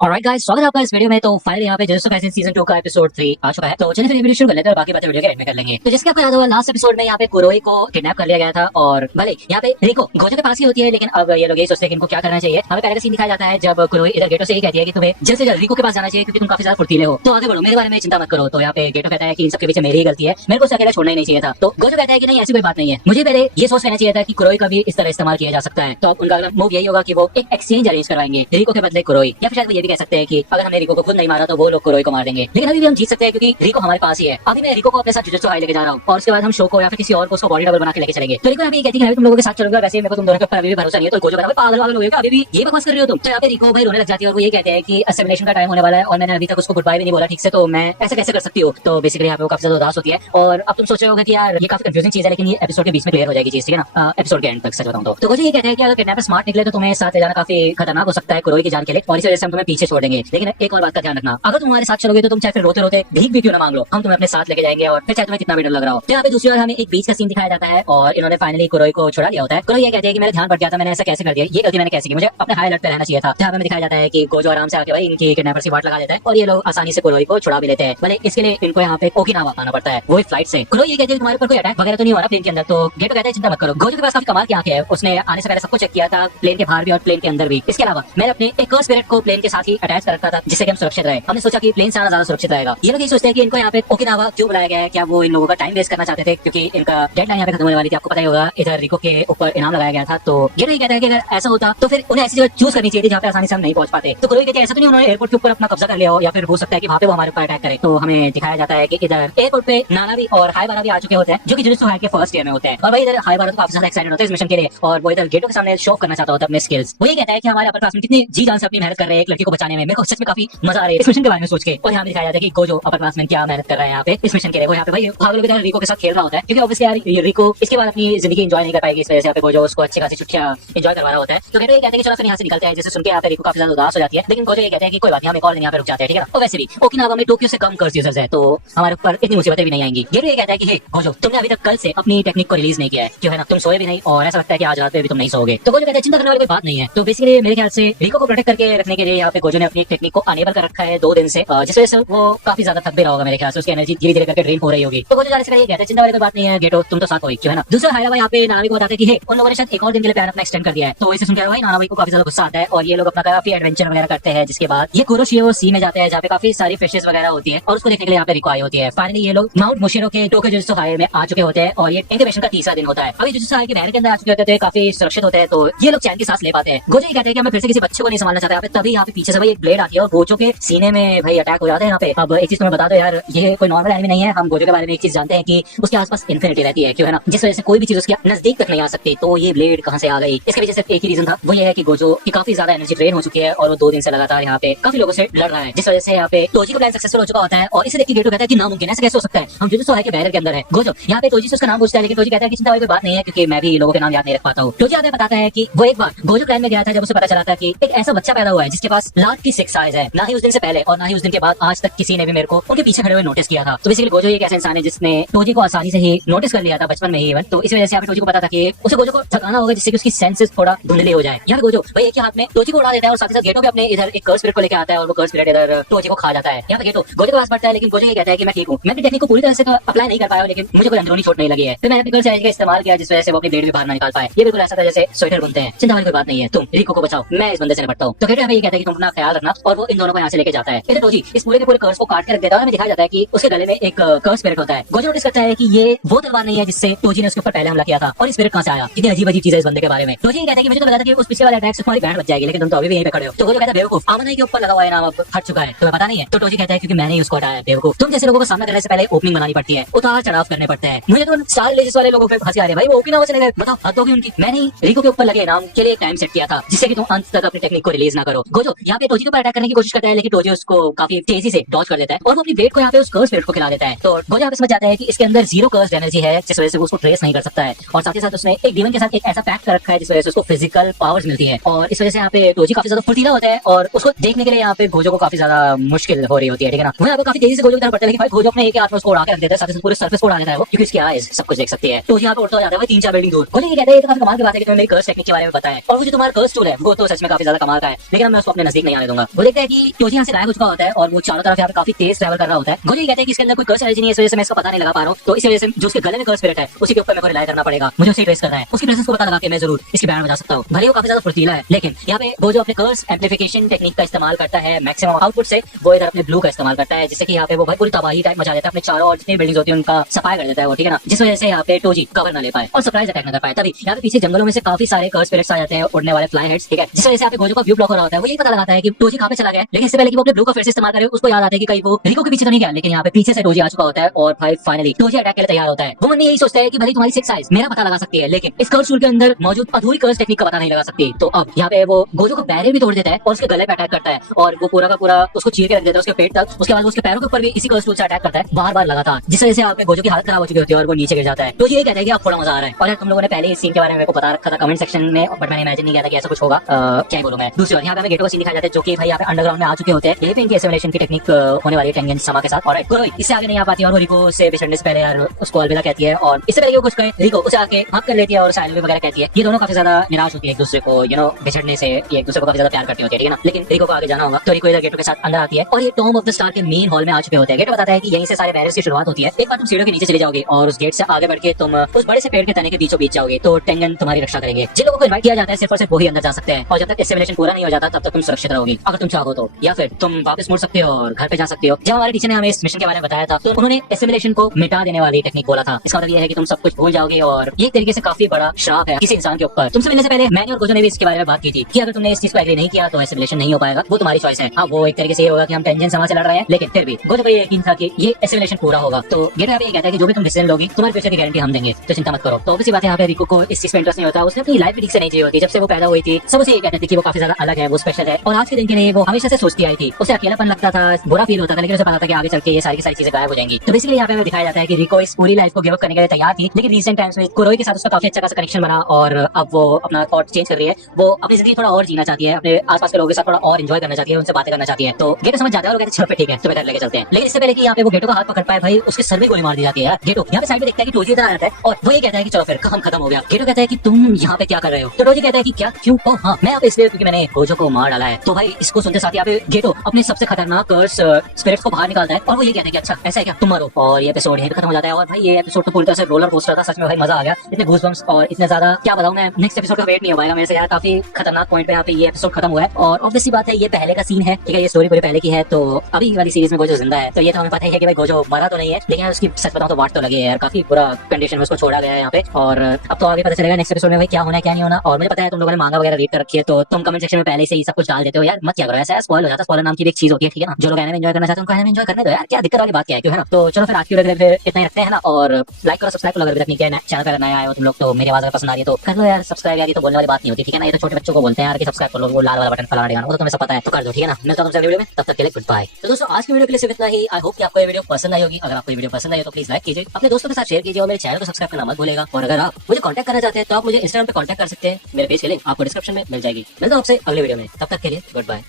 Alright guys, स्वागत है आपका इस वीडियो में। तो फाइनली यहाँ पे जस्ट फैशन सीजन 2 का एपिसोड 3 आ चुका है। तो चलिए फिर वीडियो शुरू कर लेते हैं और बाकी बातें वीडियो के एंड में कर लेंगे। तो जिसके आपको याद होगा लास्ट एपिसोड में यहाँ पे कुरोई को किडनैप कर लिया गया था और भले यहाँ पे रिको गोजो के पास ही होती है, लेकिन अब ये लोग यही सोचते हैं कि इनको क्या करना चाहिए। हमें पहले का सीन दिखाया जाता है जब कुरोई इधर गेटो से ही कहती है कि तुम्हें जल्द से जल्द रिको के पास जाना चाहिए क्योंकि तुम काफी ज्यादा फुर्तीले हो, तो आगे बढ़ो, मेरे बारे में चिंता मत करो। तो यहाँ पे गेटो कहता है कि इन सबके पीछे मेरी ही गलती है, मेरे को अकेला छोड़ना ही नहीं चाहिए था। तो गोजो कहता है कि नहीं, ऐसी कोई बात नहीं है, मुझे पहले ये सोच लेना चाहिए था कि कुरोई का भी इस तरह इस्तेमाल किया जा सकता है। तो अब उनका मूव यही होगा कि वो एक एक्सचेंज अरेंज करवाएंगे, रिको के बदले कुरोई, या फिर शायद वो ये भी कह सकते हैं कि अगर हमने रिको को खुद नहीं मारा तो वो लोग कुरोई को मार देंगे। लेकिन अभी भी हम जीत सकते हैं क्योंकि रिको हमारे पास ही है। अभी मैं रिको को अपने साथ जुजुत्सु हाई लेके जा रहा हूँ और उसके बाद हम शोको या फिर किसी और को उसको बॉडी डबल बना के लेके चलेंगे। तो रिको अभी कहती है तुम लोगों के साथ चलूंगा, वैसे मेरे को तुम दोनों के ऊपर अभी भी भरोसा नहीं है। तो गोजो कहता है पागल वागल हो गए, अभी भी ये बकवास कर रहे हो तुम। तो यहाँ पे रिको भाई रोने लग जाती है और वो ये कहते हैं कि असेमिनेशन का टाइम होने वाला है और मैंने अभी तक उसको गुड बाय भी नहीं बोला ठीक से, तो मैं ऐसा कैसे कर सकती हूँ। तो बेसिकली यहाँ पे वो काफी ज्यादा उदास होती है और अब तुम सोच रहे होगे कि यार ये काफी कंफ्यूजिंग चीज है, लेकिन ये एपिसोड के बीच में क्लियर हो जाएगी चीज, ठीक है ना, एपिसोड के एंड तक सच बताऊं तो गोजो ये कहते हैं कि अगर किडनैपर स्मार्ट निकले तो तुम्हें साथ ले जाना काफी खतरनाक हो सकता है कुरोई की जान के लिए, और इस वजह से हम तुम्हें पीछे छोड़ देंगे। लेकिन एक और बात का ध्यान रखना, अगर तुम हमारे साथ चलोगे तो तुम चाहे फिर रोते रोते भीख भी क्यों ना मांग लो, हम तुम्हें अपने साथ लेके जाएंगे और फिर चाहे तुम्हें कितना भी डर लग रहा हो। तो यहाँ पे दूसरी बार हमें एक बीच का सीन दिखाया जाता है और इन्होंने फाइनली कुरोई को छुड़ा लिया होता है। कुरोई ये कहती है कि मेरा ध्यान भटक गया था, मैंने ऐसा कैसे कर दिया, ये गलती मैंने कैसे की, मुझे अपने हाई अलर्ट पे रहना चाहिए था। यहाँ पे दिखाया जाता है कि गोजो आराम से आके भाई इनकी किडनैपर से वाट लगा देता है और ये लोग आसानी से कुरोई को छुड़ा भी लेते हैं। भले इसके लिए इनको यहाँ पे ओकिनावा आना पड़ता है, वो फ्लाइट से। कुरोई ये कहती है तुम्हारे ऊपर कोई अटैक वगैरह तो नहीं हो रहा प्लेन के अंदर। तो गेटो कहता है चिंता मत करो, गोजो के पास काफी कमाल की आंखें हैं, उसने आने से पहले सब कुछ चेक किया था, प्लेन के बाहर भी और प्लेन के अंदर भी। इसके अलावा मैंने अपने एक स्पिरिट को प्लेन के साथ ही अटैच कर रखा था जिससे कि हम सुरक्षित रहे। हमने सोचा कि प्लेन से ज्यादा सुरक्षित रहेगा। ये लोग ये सोचते हैं कि इनको यहाँ पे ओकिनावा क्यों बुलाया गया है, क्या वो इन लोगों का टाइम वेस्ट करना चाहते थे क्योंकि इनका डेडलाइन यहाँ पे खत्म होने वाली थी, आपको पता ही होगा। इधर रिको के ऊपर इनाम लगाया गया था। तो गेटो ये कहता है कि अगर ऐसा होता तो फिर उन्हें ऐसी जगह चूज करनी चाहिए थी जहाँ पे आसानी से हम नहीं पहुंच पाते। तो कुरोई कहते हैं ऐसा तो नहीं उन्होंने एयरपोर्ट के ऊपर अपना कब्जा कर लिया हो, या फिर हो सकता है कि वहाँ पे वो हमारे ऊपर अटैक करे। तो हमें दिखाया जाता है कि इधर एयरपोर्ट पे नानावी और हाईबारा भी आ चुके होते हैं जो कि जुजुत्सु हाई के फर्स्ट ईयर में होते हैं, और भाई इधर हाईबारा तो काफी ज्यादा एक्साइटेड होता है इस मिशन के लिए और वो इधर गेटो के सामने शो करना चाहता होता है अपने स्किल्स। वो ये कहता है कि हमारे अपर क्लासमेट कितनी जी जान से अपनी मेहनत कर रहे हैं एक लड़की को बचाने में। मेरे को सच में काफी मजा आ रही है इस मिशन के बारे में सोच के। और यहाँ पे दिखाया जाता है कि गोजो अपर क्लासमेट क्या मेहनत कर रहा है यहाँ पे इस मिशन के लिए। वो यहाँ पे भाई भाग लोग रिको के साथ खेल रहा होता है क्योंकि ऑब्वियसली यार ये रिको इसके बाद अपनी जिंदगी एंजॉय नहीं कर पाएगी, इस वजह से यहाँ पे गोजो उसको अच्छी खासी छुट्टियां एंजॉय करवा रहा होता है। तो गेटो ये कहते हैं कि चलो फिर यहाँ से निकलते हैं, जैसे सुन के यहाँ पे रिको काफी ज्यादा उदास हो जाती है। लेकिन गोजो ये कहते हैं कि कोई बात नहीं, हम एक और दिन यहाँ पे रुक जाते हैं, ठीक है ना। और वैसे भी ओकिनावा में टोक्यो से कम कर्स यूजर्स है तो हमारे ऊपर इतनी मुसीबतें भी नहीं आएंगी। गेटो ये कहता है कि हे गोजो, तुमने अभी तक कल से अपनी टेक्निक को रिलीज नहीं किया है क्यों, है ना, तुम सोए भी नहीं और ऐसा लगता है कि आज रात में भी तुम नहीं सोओगे। तो गोजो कहता है चिंता करने वाली कोई बात नहीं है। तो बेसिकली मेरे ख्याल से रिको को प्रोटेक्ट करके रखने के लिए यहाँ पे गोजो ने अपनी टेक्निक को अनेबल कर रखा है 2 दिन से, जिस वजह से वो काफी ज्यादा थक भी रहा होगा मेरे ख्याल से, उसकी एनर्जी धीरे धीरे करके ड्रेन हो रही होगी। तो गोजो जाने से ये कहता है चिंता वाली कोई बात नहीं है गेटो, तुम तो साथ हो क्यों, है ना। दूसरा हाईलावा यहाँ पे नानावी को बताते हैं कि हे उन लोगों ने शायद एक और दिन के लिए प्लान अपना एक्सटेंड कर दिया है। तो इसे सुनकर भाई नानावी को काफी ज्यादा गुस्सा आता है और ये लोग अपना काफी एडवेंचर वगैरह करते हैं, जिसके बाद ये कुरोशियो सी में जाते हैं जहाँ पे काफी सारी फिशेस वगैरह होती है और उसको देखने के लिए यहाँ पे रिको आई होती है। फाइनली ये लोग माउंट मुशिरो के टोक्यो जुजुत्सु हाई में आ चुके होते हैं और ये इंक्यूबेशन का तीसरा दिन होता है। अभी जुजुत्सु हाई के बहर के अंदर आ चुके होते हैं, काफी सुरक्षित होते हैं, तो ये लोग चैन की सांस ले पाते हैं। गोजो ये कहते हैं कि हमें फिर से किसी बच्चे को नहीं संभालना चाहते। तभी यहाँ पे पीछे से भाई एक ब्लेड आती है और गोजो के सीने में भाई अटैक हो जाता है यहाँ पे। अब एक चीज तुम्हें बता दो यार, ये कोई नॉर्मल एनिमी नहीं है। हम गोजो के बारे में एक चीज जानते हैं कि उसके आसपास इन्फिनिटी रहती है क्यों, है ना, जिस वजह से कोई भी चीज उसके नजदीक तक नहीं आ सकती। तो ये ब्लेड कहाँ से आ गई, इसके पीछे सिर्फ एक ही रीजन था, वो ये है कि गोजो की काफी ज्यादा एनर्जी ड्रेन हो चुकी है और वो 2 दिन से लगातार यहाँ पे काफी लोगों से लड़ रहा है, जिस वजह से यहाँ पे टोजी का प्लान सक्सेसफुल हो चुका होता है। और इसे देख के गेटो कहता है कि नामुमकिन, ऐसा कैसे हो सकता है, हम जुजुत्सु हाई के बैरर के अंदर है। गोजो यहाँ पे टोजी से उसका नाम पूछता है, लेकिन टोजी कहता है कि चिंता वाली कोई बात नहीं है क्योंकि मैं भी लोगों के नाम याद नहीं रख पाता हूँ। टोजी यहाँ पे बताता है कि वो एक बार गोजो प्लान में गया था जब उसे पता चला था कि एक ऐसा बच्चा पैदा हुआ है जिसके पास लाख की 6 आइज है। ना ही उस दिन से पहले और ना ही उस दिन के बाद आज तक किसी ने भी मेरे को उनके पीछे खड़े हुए नोटिस किया था। तो बेसिकली गोजो एक ऐसा इंसान है जिसने टोजी को आसानी से ही नोटिस कर लिया था बचपन में ही इवन। तो इस वजह से यहाँ पे टोजी को पता था कि उसे गोजो को थकाना होगा जिससे कि उसकी सेंसेस थोड़ा धुंधले हो जाए। यहाँ पे गोजो भाई एक ही हाथ में टोजी को उड़ा देता है और साथ ही साथ गेटो भी अपने इधर एक कर्स स्पिरिट को लेकर आता है और वो कर्स स्पिरिट इधर टोजी को खा जाता है। यहाँ पे गेटो गोजो के पास बढ़ता है, लेकिन गोजो ये कहता है कि मैं ठीक हूँ, मैं अपनी टेक्निक को पूरी तरह से तो अप्लाई नहीं कर पाया, लेकिन मुझे कोई अंदरूनी चोट नहीं लगी है। फिर मैंने अपनी कर्स एनर्जी का इस्तेमाल किया जिस वजह से वो अपनी ब्लेड भी बाहर ना निकाल पाए। ये बिल्कुल ऐसा था जैसे स्वेटर बुनते हैं। चिंता वाली कोई बात नहीं है, तुम रिको को बचाओ, मैं इस बंदे से निपटता हूँ। तो गेटो ये कहता है कि तुम अपना ख्याल रखना और वो इन दोनों को यहाँ से लेके जाता है। इधर टोजी इस पूरे के पूरे कर्स को काट के रख देता है और हमें दिखाया जाता है कि उसके गले में एक कर्स स्पिरिट होता है। गोजो नोटिस करता है कि ये वो तलवार नहीं है जिससे टोजी ने उसके ऊपर पहले हमला किया था, और इस स्पिरिट कहाँ से आया, कितनी अजीब अजीब चीज है इस बंदे के बारे में। टोजी कहता है कि मुझे तो लगा था कि उस पिछले वाले अटैक से तुम्हारी बैंड बच जाएगी, लेकिन तुम तो अभी भी यहीं पे खड़े हो। तो गोजो कहता है बेवकूफ, आमना के ऊपर लगा हुआ है नाम अब हट चुका है, तुम्हें पता नहीं है। तो टोजी कहता है क्योंकि मैंने ही उसको हटाया बेवकूफ, तुम जैसे लोगों का सामना करने से पहले ओपनिंग बनानी पड़ती है, उतार चढ़ाव करने पड़ते हैं। मुझे तो स्टार रिलीज वाले लोगों पे हंसी आ रही है भाई, वो ओकिनावा चले गए, बताओ हद होगी उनकी। मैंने ही रिको के ऊपर लगे नाम के लिए टाइम सेट किया था जिससे कि तुम अंत तक अपनी टेक्निक को रिलीज ना करो। गोजो यहाँ पे टोजी के ऊपर अटैक करने की कोशिश करता है, लेकिन टोजी उसको काफी तेजी से डॉज कर देता है और वो अपनी ब्लेड को यहाँ पे उस कर्स स्पिरिट को खिला देता है। तो गोजो यहाँ पे समझ जाता है कि इसके अंदर 0 कर्स एनर्जी है जिस वजह से वो उसको ट्रेस नहीं कर सकता है, और साथ ही साथ उसने एक डीमन के साथ एक ऐसा पैक्ट कर रखा है जिस वजह से उसको फिजिकल पावर्स मिलती है, और इस वजह से यहाँ पे टोजी काफी ज्यादा फुर्तीला होता है और उसको देखने के लिए यहाँ पे गोजो को काफी ज्यादा मुश्किल हो रही होती है, ठीक है ना। वहाँ काफी तेजी से गोजो की तरफ बढ़ता है, लेकिन भाई गोजो अपने एक हाथ में उसको उड़ा के रख देता है, साथ ही पूरे सरफेस को उड़ा देता है वो, क्योंकि उसकी आईज सब कुछ देख सकती है। तो यहाँ पे उड़ता जाता है 3-4 बिल्डिंग दूर। गोजो ये कहता है ये तो काफी कमाल की बात है कि तुम्हें मेरी कर्स टेक्निक के बारे में पता है, और वो जो तुम्हारा कर्स टूल है वो तो सच में काफी ज्यादा कमाल का है, लेकिन मैं उसको अपने नजदीक नहीं आने दूंगा। वो देखते हैं कि टोजी यहाँ से गायब हो चुका होता है और वो चारों तरफ यहाँ पे काफी तेज ट्रैवल कर रहा होता है। गोजो ये कहते हैं कि इसके अंदर कोई कर्स एनर्जी नहीं है, इस वजह से मैं इसका पता नहीं लगा पा रहा हूँ। तो इस वजह से जो उसके गले में कर्स स्पिरिट है उसी के ऊपर मेरे को रिलाई करना पड़ेगा, मुझे उसे ट्रेस करना है। उसकी प्रेजेंस को पता लगा के मैं जरूर इसकी बैंड बजा सकता हूँ। भले वो काफी ज्यादा फुर्तीला है, लेकिन यहाँ पे गोजो अपने कर्स एम्प्लीफिकेशन टेक्निक का इस्तेमाल करता है मैक्सिमम आउटपुट से। वो इधर अपने ब्लू का इस्तेमाल करता है, जिससे कि यहाँ पे वो भाई पूरी तबाही टाइप मचा देता है, अपने चारों और जितनी बिल्डिंग्स होती है उनका सफाई कर देता है वो, ठीक है ना। जिस वजह से यहाँ पे टोजी कवर न ले पाए और सरप्राइज अटैक न कर पाए। तभी यहाँ पे पीछे जंगलों में से काफी सारे कर्स स्पिरिट्स आ जाते हैं, उड़ने वाले फ्लाई हेड्स, ठीक है। जिस वजह से यहाँ पे गोजो का व्यू ब्लॉक हो रहा होता है। वो ये पता लगाता है कि टोजी कहाँ पे चला गया, लेकिन इससे पहले कि वो अपने ब्लू का फिर से इस्तेमाल करे उसको याद आता है कि कहीं वो रिको के पीछे तो नहीं गया। लेकिन यहाँ पे पीछे से टोजी आ चुका होता है और भाई फाइनली टोजी अटैक के लिए तैयार होता है। वो मन में यही सोचता है कि भले तुम्हारी सिक्स आइज मेरा पता लगा सकती है, लेकिन इस कर्स टूल के अंदर मौजूद अधूरी कर्स टेक्निक का पता नहीं लगा सकती। तो अब यहाँ पे वो गोजो को बैरियर भी तोड़ देता है और उसके गले पे अटैक करता है और वो पूरा का पूरा उसको चीर के रख देता है उसके पेट तक। उसके बाद उसके पैरों के ऊपर भी इसी कर्स टूल से अटैक करता है बार बार लगातार, जिस वजह से यहाँ पे गोजो की हालत खराब हो चुकी होती है और वो नीचे गिर जाता है। तो ये कहता है कि अब थोड़ा मजा आ रहा है। और यार तुम लोगों ने पहले इस सीन के बारे में मेरे को बता रखा था कमेंट सेक्शन में, बट मैंने इमेजिन नहीं किया था कि ऐसा कुछ होगा। क्या बोलूं मैं। दूसरी ओर यहाँ पे हमें गेटो का सीन दिखाया जाता है जो कि भाई यहाँ पे अंडरग्राउंड में आ चुके होते हैं। यही पे इनकी एसिमुलेशन की टेक्निक होने वाली है टेंगेन समा के साथ। और कुरोई इससे आगे नहीं आ पाती और वो रिको से बिछड़ने से पहले यार उसको अलविदा कहती है और इससे पहले वो कुछ कहे रिको उसे आके माफ कर लेती है और साइलेंट वगैरह कहती है। ये दोनों काफी ज्यादा निराश होती है एक दूसरे को, यू नो, बिछड़ने से एक दूसरे को काफी ज्यादा प्यार करती होती है, ठीक है ना। लेकिन रिको को आगे जाना होगा तो रिको इधर गेटो के साथ अंदर आती है और ये टॉम ऑफ द स्टार के मेन हॉल में आ चुके होते हैं। गेटो बताता है कि यहीं से सारे बैरियर्स की शुरुआत होती है। एक बार तुम सीढ़ियों के नीचे चले जाओगे और उस गेट से आगे बढ़ के तुम उस बड़े से पेड़ के तने के बीचों बीच जाओगे तो टेंगन तुम्हारी रक्षा करेंगे। जिन लोगों को इनवाइट किया जाता है सिर्फ और सिर्फ वही अंदर जा सकते हैं और जब तक एसिमुलेशन पूरा नहीं हो जाता तब तक तुम सुरक्षित रहोगी अगर तुम चाहो तो, या फिर तुम वापस मुड़ सकते हो और घर पे जा सकते हो। जब हमारे टीचर ने हमें इस मिशन के बारे में बताया था तो उन्होंने एसिमुलेशन को मिटा देने वाली टेक्निक बोला था। इसका मतलब ये है कि तुम सब कुछ भूल जाओगे और ये एक तरीके से काफी बड़ा श्राप है किसी इंसान के ऊपर। तुमसे मिलने से पहले मैंने और गोजो ने भी इसके बारे में बात की थी कि अगर तुमने इस चीज को एग्री नहीं किया तो एसिमुलेशन नहीं हो पाएगा, वो तुम्हारी चॉइस है। हाँ, वो एक तरीके से ये होगा कि हम टेंजन समा से लड़ रहे हैं, लेकिन फिर भी गोजो को ये यकीन था कि ये एसिमुलेशन पूरा होगा। तो गेटो यहाँ पे ये कहता है कि जो भी तुम डिसीजन लोगी तुम्हारे फ्यूचर की गारंटी हम देंगे, तो चिंता मत करो। तो ऑब्वियसली बात है यहाँ पे रिको को इस चीज में इंटरेस्ट नहीं होता। उसने अपनी लाइफ भी ठीक से नहीं जी होती। जब से वो पैदा हुई थी सब उसे ये कहते थे कि वो काफी ज्यादा अलग है, वो स्पेशल है और आज के दिन के लिए वो हमेशा से सोचती आई थी। उसे अकेलापन लगता था, बुरा फील होता था, लेकिन उसे पता था कि आगे चल के ये सारी की सारी चीजें गायब हो जाएंगी। तो बेसिकली यहाँ पे दिखाया जाता है कि रिको इस पूरी लाइफ को गिव अप करने के लिए तैयार थी, लेकिन रिसेंट टाइम्स में कुरोई के साथ उसका काफी अच्छा खासा कनेक्शन बना और अब वो अपना थॉट चेंज कर रही है। वो अपनी जिंदगी थोड़ा और जीना चाहती है, अपने आसपास के लोगों के साथ थोड़ा और एंजॉय करना चाहती है, उनसे बातें करना चाहती है। तो गेटो समझ जाता है और कहते हैं चलो ठीक है तो लेके चलते हैं। लेकिन इससे पहले कि यहाँ पे वो गेटो का हाथ पकड़ पाए भाई उसके सर में गोली मार दी जाती है। गेटो यहाँ पे साइड में देखता है कि टोजी इधर आ जाता है और वो ये कहता है कि चलो फिर काम खत्म हो गया। गेटो कहता है कि तुम यहाँ पे क्या कर रहे हो, तो टोजी कहता है कि क्या क्यों, ओ हाँ मैं यहाँ पे इसलिए क्योंकि मैंने गोजो को मार डाला है। तो भाई इसको सुनते साथ यहाँ पे गेटो अपने सबसे खतरनाक कर्स स्पिरिट्स को बाहर निकालता है और वो ये कहते हैं कि अच्छा ऐसा है क्या, तुम मरो। और ये एपिसोड यहीं पे खत्म हो जाता है। और भाई ये एपिसोड तो पूरी तरह से रोलर कोस्टर था, सच में भाई मजा आ गया। इतने गूज़बम्प्स और इतना ज्यादा क्या बताऊं मैं, नेक्स्ट एपिसोड का वेट नहीं हो पाएगा मेरे से यार। काफी खतरनाक पॉइंट पे यहाँ पे ये एपिसोड खत्म हुआ है और ऑब्वियसली बात है ये पहले का सीन है, ठीक है, ये स्टोरी पूरी पहले की है। तो अभी वाली सीरीज में गोजो जिंदा है तो ये तो हमें पता है कि भाई गोजो मरा तो नहीं है, लेकिन उसकी सच बताऊं तो वाट तो लगी है यार, काफी बुरा कंडीशन में उसको छोड़ा गया है यहाँ पे। और अब तो आगे पता चलेगा नेक्स्ट एपिसोड में भाई क्या होना है क्या नहीं होना। और मुझे पता है तुम लोगों ने मांगा वगैरह रीड कर रखी है तो तुम कमेंट सेक्शन में पहले से ही सब कुछ डाल देते हो यार, मत क्या करो ऐसा, स्पॉइल हो जाता है। स्पॉइलर नाम की भी एक चीज होती है, ठीक है ना। जो लोग एनिमे एंजॉय करना चाहते हैं उनको एनिमे एंजॉय करने दो यार, क्या दिक्कत वाली बात क्या है, क्यों है ना। तो चलो फिर आज की वीडियो के लिए इतना ही रखते हैं ना, और लाइक करो सब्सक्राइब करो अगर अभी तक नहीं किया है, चैनल पर नया आए हो तुम लोग तो मेरी आवाज अगर पसंद आ रही है तो कर लो यार सब्सक्राइब। यार ये तो बोलने वाली बात नहीं होती, ठीक है ना, ये तो छोटे बच्चों को बोलते हैं यार कि सब्सक्राइब कर लो, वो लाल वाला बटन फलाना ढिकाना वो तो तुम्हें सब पता है, तो कर दो, ठीक है ना। मिलता हूं तुमसे अगली वीडियो में, तब तक के लिए गुड बाय। तो दोस्तों आज की वीडियो के लिए सिर्फ इतना ही। आई होप कि आपको ये वीडियो पसंद आई होगी। अगर आपको ये वीडियो पसंद आई हो तो प्लीज लाइक कीजिए, अपने दोस्तों के साथ शेयर कीजिए और मेरे चैनल को सब्सक्राइब करना मत भूलेगा। और अगर आप मुझे कांटेक्ट करना चाहते हैं तो आप मुझे इंस्टाग्राम पे कांटेक्ट कर सकते हैं, मेरे पेज के लिंक आपको डिस्क्रिप्शन में मिल जाएगी। मिलता हूं आपसे अगले वीडियो में, तब तक के लिए गुड बाय।